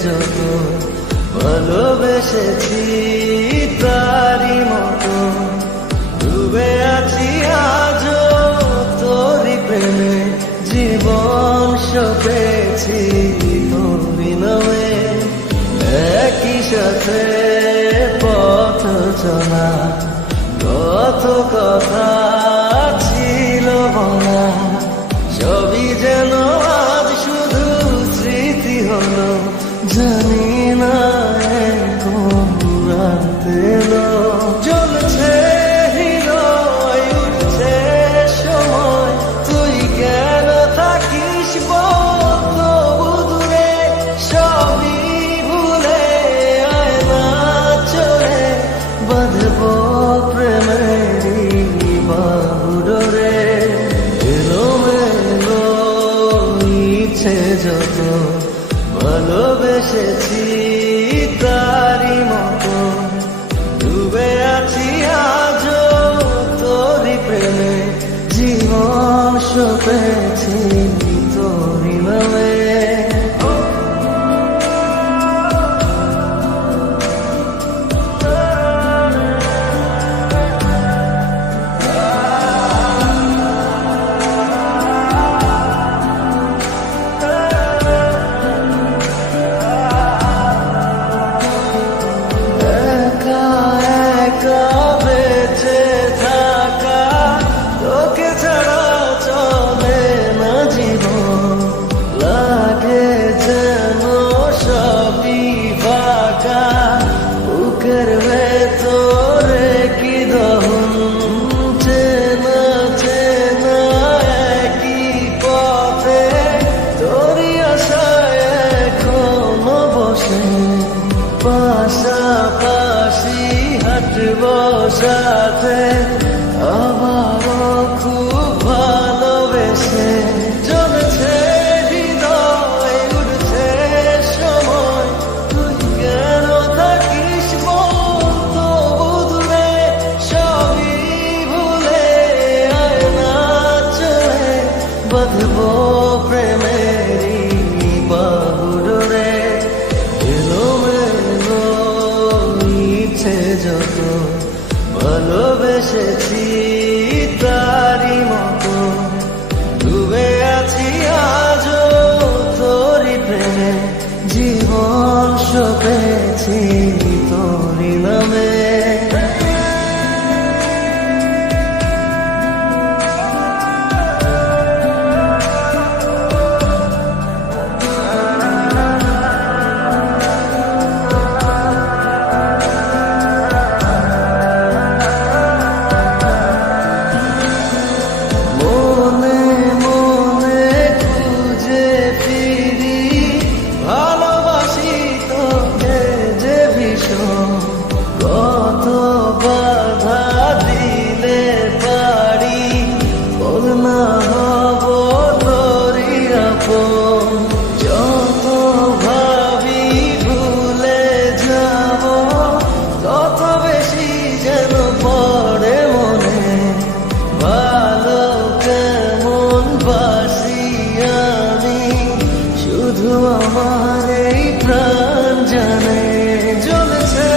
যত ভালোবেসেছি তারই মতো ডুবে আছি আজও তোরই প্রেমে জীবন সপেছি তোরই নামে একই সাথে পথ চলা কত কথা ছিল বলা সবই যেন আজ শুধু স্মৃতি হলো জানি না কোন রাত এলো চলছে হৃদয় উঠছে সময় তুই কেন থাকিস তবু দূরে সবই ভুলে আয় না চলে বাঁধবো প্রেমেরই বাহুডোরে এলোমেলো ইচ্ছে যত ভালোবেসেছি তারই মতো ডুবে আছি আজও তোরই প্রেমে জীবন সপেছি তোরই নামে পাশাপাশি হাঁটবো সাথে আবারও খুব ভালোবেসে চলছে হৃদয় উঠছে সময় তুই কেন থাকিস তবু দূরে সবই ভুলে আয় না চলে বাঁধবো প্রেমেরই বাহুডোরে যত ভালোবেসেছি তারই মতো ডুবে আছি আজও তোরই প্রেমে জীবন সপেছি তোরই নামে আমার এই প্রাণ জানে চলছে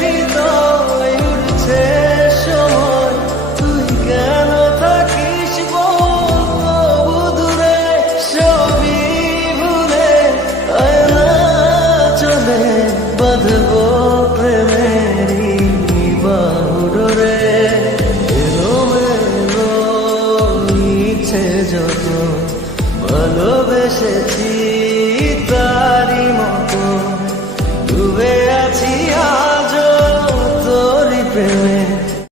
হৃদয় উঠছে সময় তুই কেন থাকিস তবু দূরে সবই ভুলে আয় না চলে বাঁধবো প্রেমেরই বাহুডোরে এলোমেলো ইচ্ছে যত ভালোবেসেছি